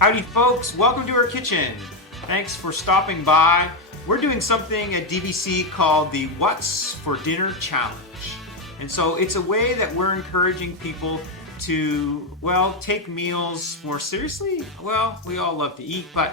Howdy folks, welcome to our kitchen. Thanks for stopping by. We're doing something at DBC called the What's for Dinner Challenge. And so it's a way that we're encouraging people to, take meals more seriously. Well, we all love to eat, but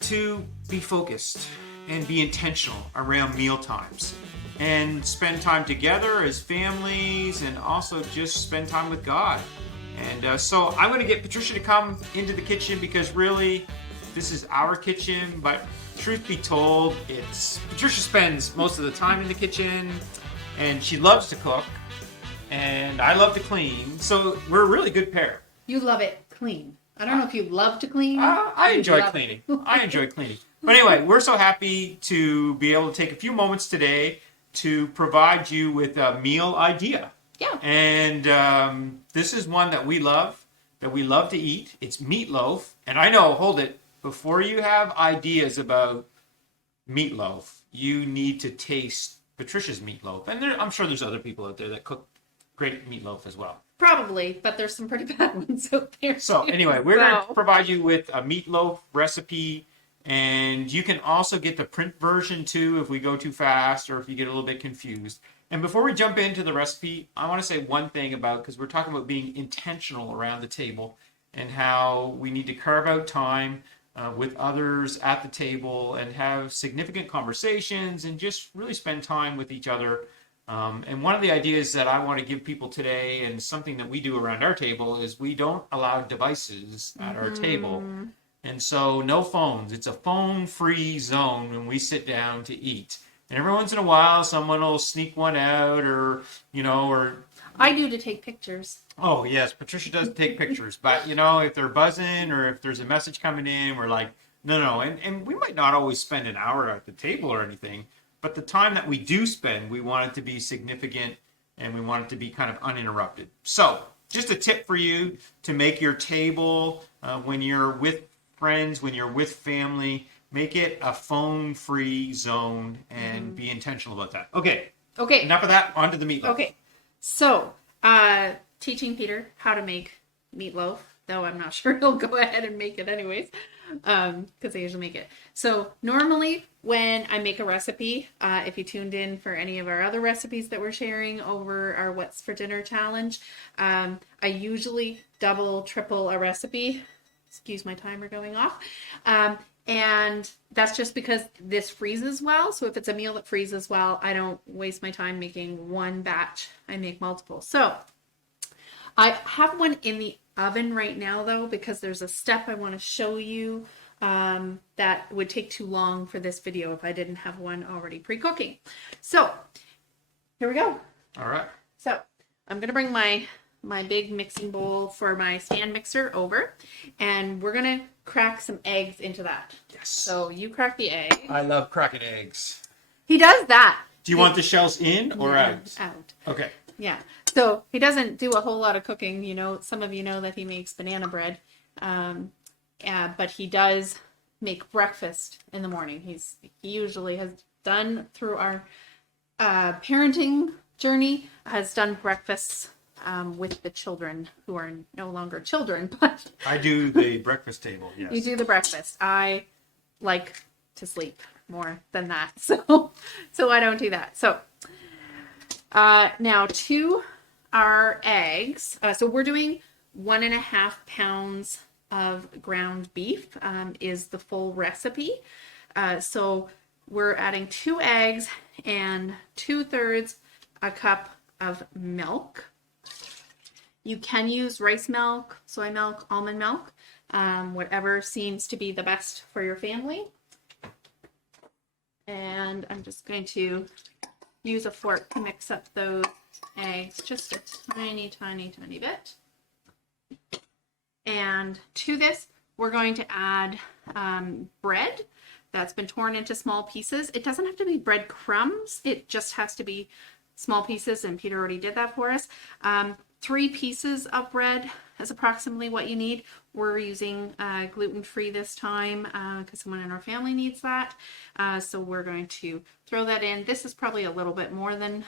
to be focused and be intentional around meal times and spend time together as families and also just spend time with God. And so I'm going to get Patricia to come into the kitchen because really this is our kitchen, but truth be told, Patricia spends most of the time in the kitchen and she loves to cook and I love to clean. So we're a really good pair. You love it clean. I don't know if you love to clean. I enjoy cleaning. I enjoy cleaning. But anyway, we're so happy to be able to take a few moments today to provide you with a meal idea. Yeah. And this is one that we love to eat. It's meatloaf. And I know, hold it, before you have ideas about meatloaf, you need to taste Patricia's meatloaf. And I'm sure there's other people out there that cook great meatloaf as well. Probably, but there's some pretty bad ones out there. So anyway, we're going to provide you with a meatloaf recipe. And you can also get the print version too if we go too fast or if you get a little bit confused. And before we jump into the recipe, I want to say one thing because we're talking about being intentional around the table and how we need to carve out time with others at the table and have significant conversations and just really spend time with each other. And one of the ideas that I want to give people today and something that we do around our table is we don't allow devices at our table. And so no phones. It's a phone-free zone when we sit down to eat. And every once in a while, someone will sneak one out or. I do to take pictures. Oh, yes. Patricia does take pictures. But, if they're buzzing or if there's a message coming in, we're like, no. And we might not always spend an hour at the table or anything. But the time that we do spend, we want it to be significant and we want it to be kind of uninterrupted. So just a tip for you to make your table when you're with friends, when you're with family, make it a phone-free zone and be intentional about that. Okay. Enough of that. On to the meatloaf. Okay. So, teaching Peter how to make meatloaf, though I'm not sure he'll go ahead and make it anyways, because I usually make it. So, normally when I make a recipe, if you tuned in for any of our other recipes that we're sharing over our What's for Dinner challenge, I usually double, triple a recipe. Excuse my timer going off. And that's just because this freezes well. So if it's a meal that freezes well, I don't waste my time making one batch. I make multiple. So I have one in the oven right now, though, because there's a step I want to show you that would take too long for this video if I didn't have one already pre-cooking. So here we go. All right. So I'm going to bring my big mixing bowl for my stand mixer over, and we're going to crack some eggs into that. Yes. So you crack the egg. I love cracking eggs. He does that. Do you want the shells in or out? Out. Okay. Yeah. So he doesn't do a whole lot of cooking. Some of you know that he makes banana bread. But he does make breakfast in the morning. He usually has done through our parenting journey, has done breakfasts with the children who are no longer children, but I do the breakfast table. Yes. You do the breakfast. I like to sleep more than that, so I don't do that. So now to our eggs. So we're doing 1.5 pounds of ground beef is the full recipe. So we're adding 2 eggs and 2/3 a cup of milk. You can use rice milk, soy milk, almond milk, whatever seems to be the best for your family. And I'm just going to use a fork to mix up those eggs just a tiny, tiny, tiny bit. And to this, we're going to add bread that's been torn into small pieces. It doesn't have to be bread crumbs. It just has to be small pieces, and Peter already did that for us. 3 pieces of bread is approximately what you need. We're using gluten-free this time because someone in our family needs that. So we're going to throw that in. This is probably a little bit more than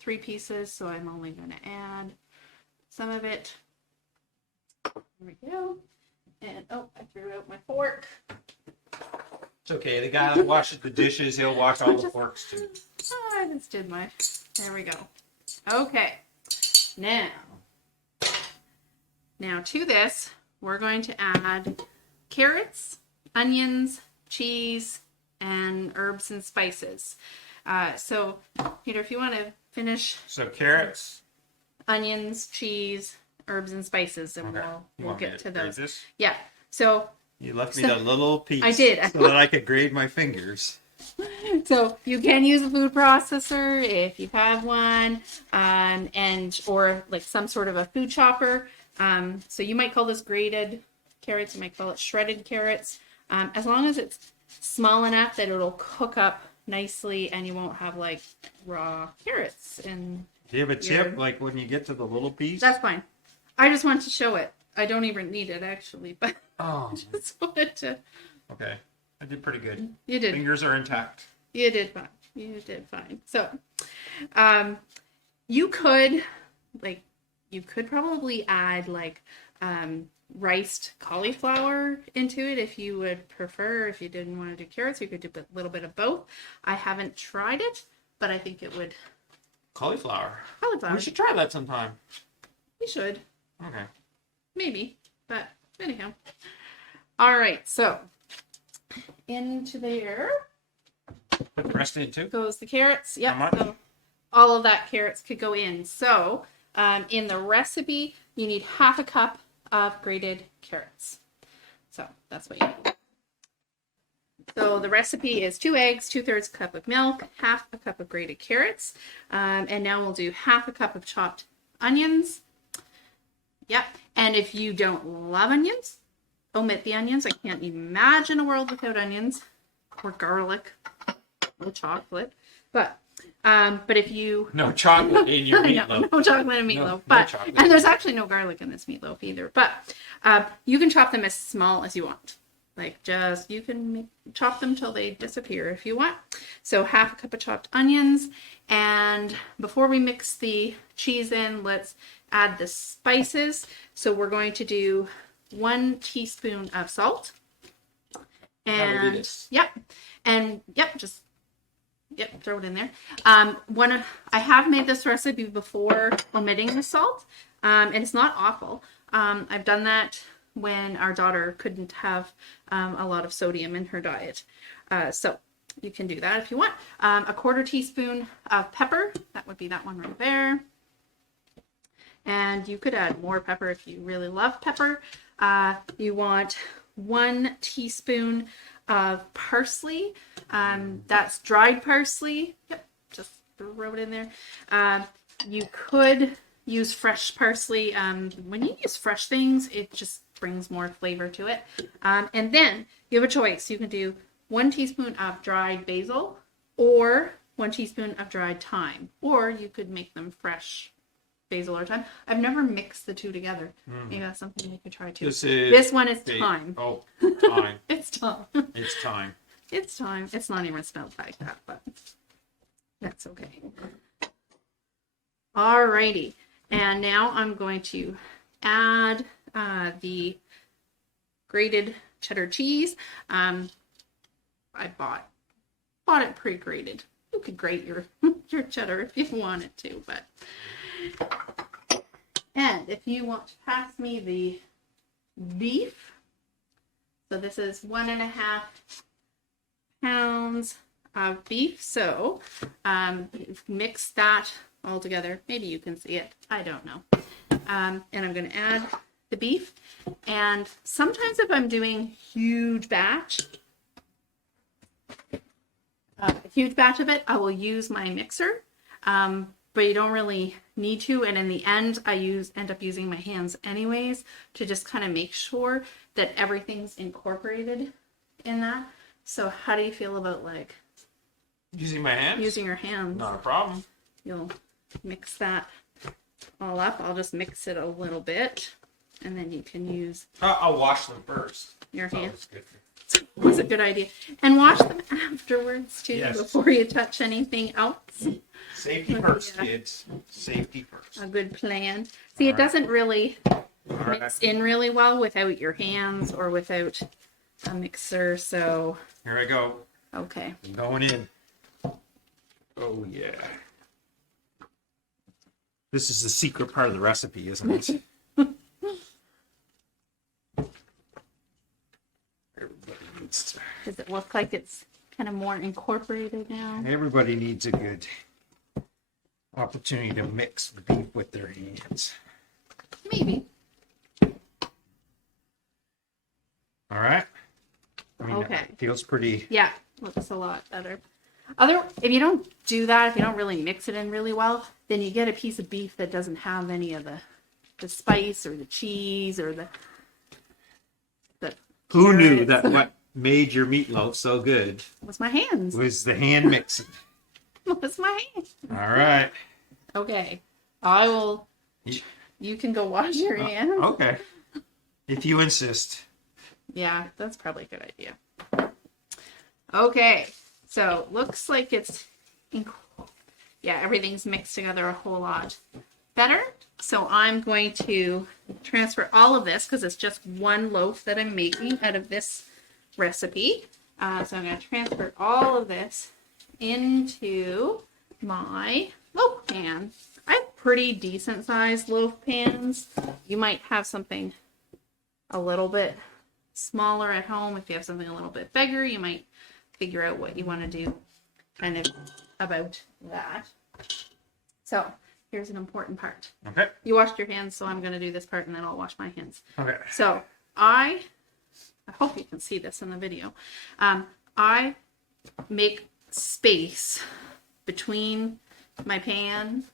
3 pieces, so I'm only going to add some of it. There we go. And oh, I threw out my fork. It's okay. The guy that washes the dishes, he'll wash all the forks too. Oh, I just did my. There we go. Okay. Now to this, we're going to add carrots, onions, cheese, and herbs and spices. So, Peter, if you want to finish. So carrots, onions, cheese, herbs, and spices, and we'll get to those. This? Yeah. So you left me the little piece. I did. So that I could grade my fingers. So you can use a food processor if you have one, or like some sort of a food chopper. So you might call this grated carrots. You might call it shredded carrots. As long as it's small enough that it'll cook up nicely and you won't have like raw carrots. And do you have a tip, like when you get to the little piece? That's fine. I just wanted to show it. I don't even need it actually, but I just wanted to. Okay. I did pretty good. You did. Fingers are intact. You did fine. You did fine. So, you could probably add riced cauliflower into it if you would prefer. If you didn't want to do carrots, you could do a little bit of both. I haven't tried it, but I think it would. Cauliflower. Cauliflower. We should try that sometime. We should. Okay. Maybe, but anyhow. All right, so into there Put the rest in too? goes the carrots. Yep. How much? So all of that carrots could go in. So in the recipe, you need half a cup of grated carrots. So that's what you need. So the recipe is 2 eggs, 2/3 cup of milk, half a cup of grated carrots, and now we'll do half a cup of chopped onions. Yep. And if you don't love onions, omit the onions. I can't imagine a world without onions or garlic or chocolate. But if you no chocolate in your meatloaf. no chocolate in meatloaf. Chocolate. And there's actually no garlic in this meatloaf either. But you can chop them as small as you want. You can chop them till they disappear if you want. So half a cup of chopped onions. And before we mix the cheese in, let's add the spices. So we're going to do 1 teaspoon of salt. And throw it in there. I have made this recipe before omitting the salt, and it's not awful. I've done that when our daughter couldn't have a lot of sodium in her diet. So you can do that if you want. 1/4 teaspoon of pepper. That would be that one right there. And you could add more pepper if you really love pepper. You want 1 teaspoon of parsley. That's dried parsley. Yep, just throw it in there. You could use fresh parsley. When you use fresh things, it just brings more flavor to it. And then you have a choice. You can do 1 teaspoon of dried basil or 1 teaspoon of dried thyme. Or you could make them fresh basil or thyme. I've never mixed the two together. Maybe that's something you could try too. This one is thyme. Oh, thyme. It's thyme. It's thyme. It's thyme. It's not even spelled like that, but that's okay. Alrighty. And now I'm going to add the grated cheddar cheese. I bought it pre-grated. You could grate your cheddar if you wanted to, but. And if you want to pass me the beef, so this is 1.5 pounds of beef. So mix that all together. Maybe you can see it. I don't know. And I'm going to add the beef. And sometimes if I'm doing a huge batch of it, I will use my mixer. But you don't really need to. And in the end, I end up using my hands anyways to just kind of make sure that everything's incorporated in that. So how do you feel about using my hands? Using your hands. Not a problem. You'll mix that all up. I'll just mix it a little bit. And then you can use... I'll wash them first. Your hands. That's a good idea. And wash them afterwards too, yes. Before you touch anything else. Safety first, kids. Safety first. A good plan. See, it doesn't really mix in really well without your hands or without a mixer. So here I go. okay. I'm going in. Oh yeah. This is the secret part of the recipe, isn't it? Does it look like it's kind of more incorporated now? Everybody needs a good opportunity to mix the beef with their hands. Maybe. All right. I mean, Okay. it feels pretty. Yeah, looks a lot better. If you don't do that, if you don't really mix it in really well, then you get a piece of beef that doesn't have any of the spice or the cheese or the Who knew carrots. that what made your meatloaf so good Was my hands. was the hand mixing? Was my hands. All right. Okay. I will. You can go wash your hands. Okay. If you insist. Yeah, that's probably a good idea. Okay. So looks like it's, yeah, everything's mixed together a whole lot better. So I'm going to transfer all of this because it's just one loaf that I'm making out of this recipe. So I'm going to transfer all of this into my loaf pan. I have pretty decent sized loaf pans. You might have something a little bit smaller at home. If you have something a little bit bigger, you might figure out what you want to do kind of about that. So here's an important part. Okay. You washed your hands, so I'm going to do this part and then I'll wash my hands. Okay. So I hope you can see this in the video. I make space between my pan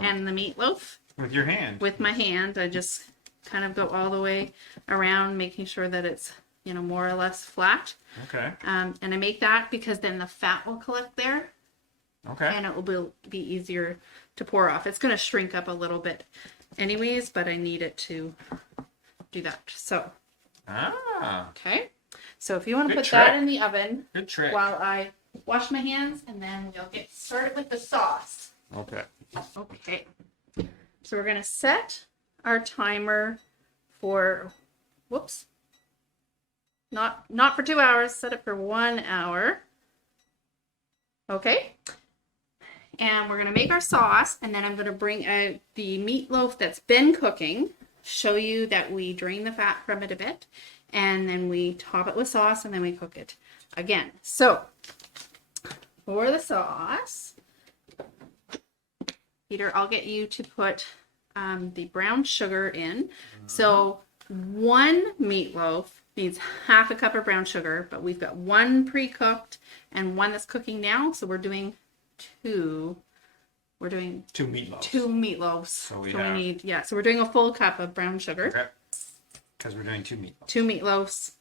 and the meatloaf. With your hand. With my hand, I just kind of go all the way around, making sure that it's, more or less flat. Okay. And I make that because then the fat will collect there. Okay. And it will be easier to pour off. It's going to shrink up a little bit anyways, but I need it to do that. So. Okay. So if you want to put that in the oven. Good trick. While I wash my hands, and then we'll get started with the sauce. Okay. Okay. So we're going to set our timer for, not for 2 hours, set it for 1 hour. Okay. And we're going to make our sauce, and then I'm going to bring out the meatloaf that's been cooking, show you that we drain the fat from it a bit, and then we top it with sauce, and then we cook it again. So for the sauce, Peter, I'll get you to put the brown sugar in. So 1 meatloaf needs half a cup of brown sugar, but we've got 1 pre-cooked and 1 that's cooking now. So we're doing 2. We're doing 2 meatloaves. 2 meatloaves. So we need, so we're doing a full cup of brown sugar. Okay. Because we're doing 2 meatloaves. 2 meatloaves,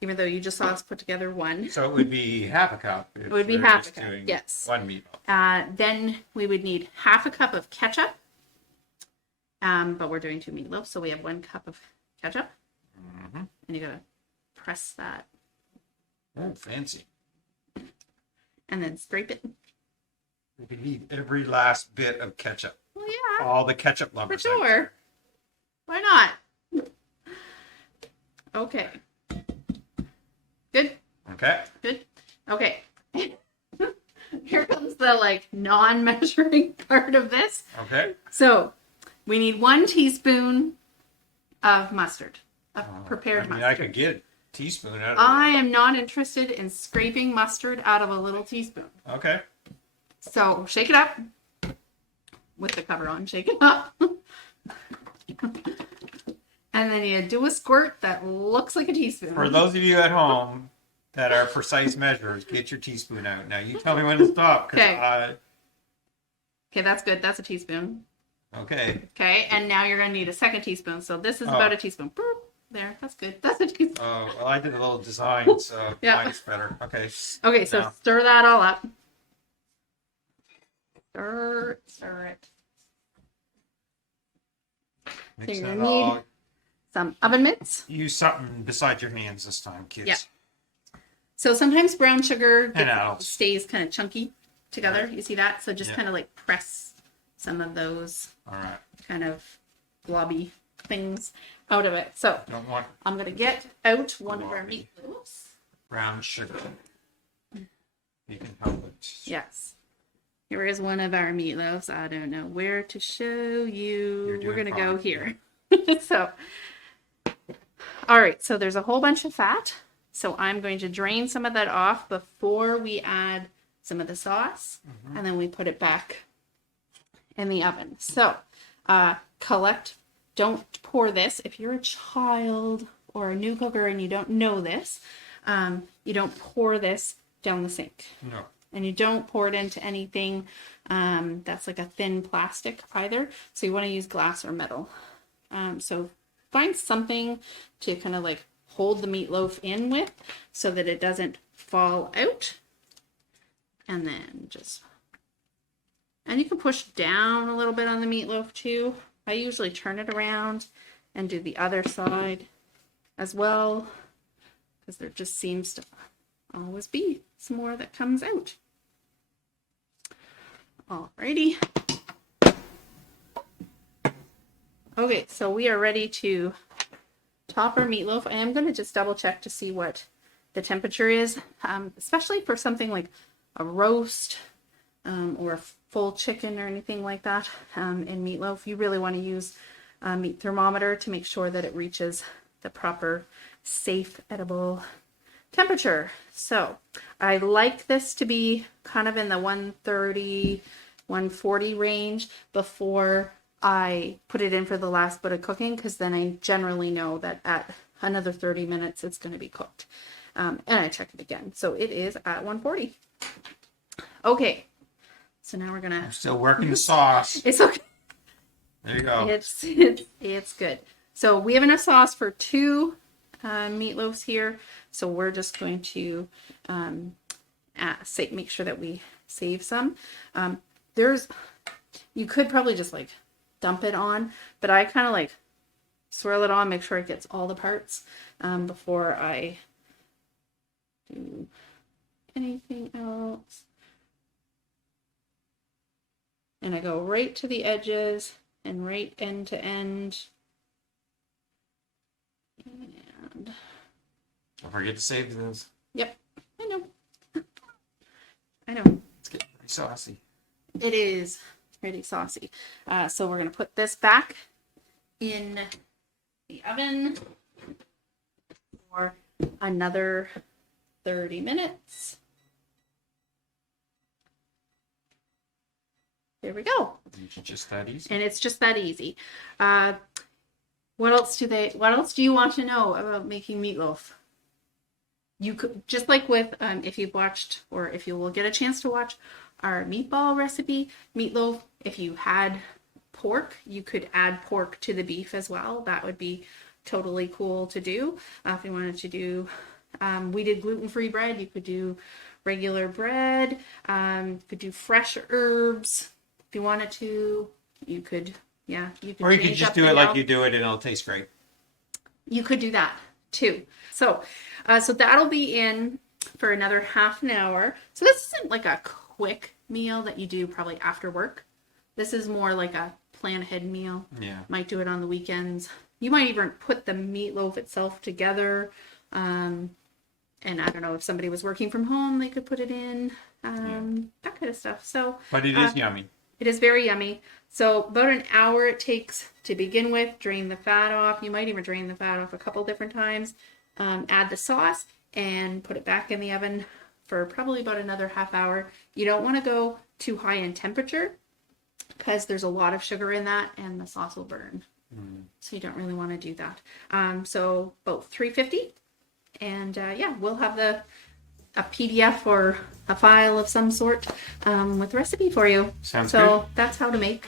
even though you just saw us put together 1. So it would be half a cup. It would be half a cup, yes. 1 meatloaf. Then we would need half a cup of ketchup. But we're doing 2 meatloaves, so we have 1 cup of ketchup. Mm-hmm. And you gotta press that. Oh, fancy. And then scrape it. We need every last bit of ketchup. Well, yeah. All the ketchup For lovers. sure. Why not? Okay. Good. Okay. Good. Okay. Here comes the non-measuring part of this. Okay. So we need 1 teaspoon of mustard, of prepared mustard. I could get a teaspoon out of I am not interested in scraping mustard out of a little teaspoon. Okay. So shake it up with the cover on. Shake it up. And then you do a squirt that looks like a teaspoon. For those of you at home that are precise measures, get your teaspoon out. Now you tell me when to stop. Okay. Okay, that's good. That's a teaspoon. Okay. Okay, and now you're going to need a 2nd teaspoon. So this is about a teaspoon. Boop. There, that's good. That's a teaspoon. Oh, well, I did a little design, so mine's better. Okay. Okay, so stir that all up. Stir it. Mix you're it gonna all. need some oven mitts. Use something beside your hands this time, kids. Yeah. So sometimes brown sugar And adults. stays kind of chunky together. Right. You see that? So just Yeah. kind of press some of those All right. kind of blobby things out of it. So Don't want I'm going to get out one of our meatloaves. brown sugar. You can help it. Yes. Here is one of our meatloaves. I don't know where to show you. We're going to go here. So, all right. So there's a whole bunch of fat. So I'm going to drain some of that off before we add some of the sauce. And then we put it back in the oven. So don't pour this. If you're a child or a new cooker and you don't know this, you don't pour this down the sink. No. And you don't pour it into anything that's like a thin plastic either. So you want to use glass or metal. So find something to kind of like hold the meatloaf in with so that it doesn't fall out. And then and you can push down a little bit on the meatloaf too. I usually turn it around and do the other side as well, because there just seems to always be some more that comes out. Alrighty. Okay, so we are ready to top our meatloaf. I am going to just double check to see what the temperature is, especially for something like a roast or a full chicken or anything like that in meatloaf. You really want to use a meat thermometer to make sure that it reaches the proper safe edible temperature. So I like this to be kind of in the 130, 140 range before I put it in for the last bit of cooking, because then I generally know that at another 30 minutes it's going to be cooked. And I check it again. So it is at 140. Okay. So now we're going to... I'm still working the sauce. It's okay. There you go. It's good. So we have enough sauce for 2 meatloaves here. So we're just going to make sure that we save some. You could probably just like dump it on, but I kind of like swirl it on, make sure it gets all the parts before I do anything else. And I go right to the edges and right end to end. And Don't forget to save those. yep, I know. It's getting pretty saucy. It is pretty saucy. So we're going to put this back in the oven for another 30 minutes. There we go. It's just that easy. And it's just that easy. What else do you want to know about making meatloaf? You could, just like with, if you've watched, or if you will get a chance to watch our meatball recipe, meatloaf, if you had pork, you could add pork to the beef as well. That would be totally cool to do. If you wanted to do, we did gluten-free bread. You could do regular bread. You could do fresh herbs. If you wanted to, you could, you could. Or you could just do it like you do it and it'll taste great. You could do that too. So that'll be in for another half an hour. So this isn't like a quick meal that you do probably after work. This is more like a plan ahead meal. Yeah. Might do it on the weekends. You might even put the meatloaf itself together. And I don't know, if somebody was working from home, they could put it in, that kind of stuff. So, but it is yummy. It is very yummy. So about an hour it takes to begin with. Drain the fat off. You might even drain the fat off a couple different times. Add the sauce and put it back in the oven for probably about another half hour. You don't want to go too high in temperature because there's a lot of sugar in that and the sauce will burn. So you don't really want to do that. So about 350. And we'll have a PDF or a file of some sort with the recipe for you. Sounds good. So that's how to make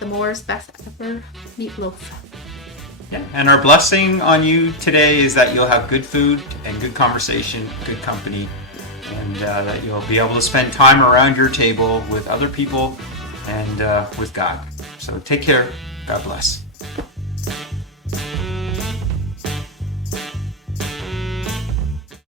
the Moore's Best Ever Meatloaf. Yeah. And our blessing on you today is that you'll have good food and good conversation, good company, and that you'll be able to spend time around your table with other people and with God. So take care. God bless.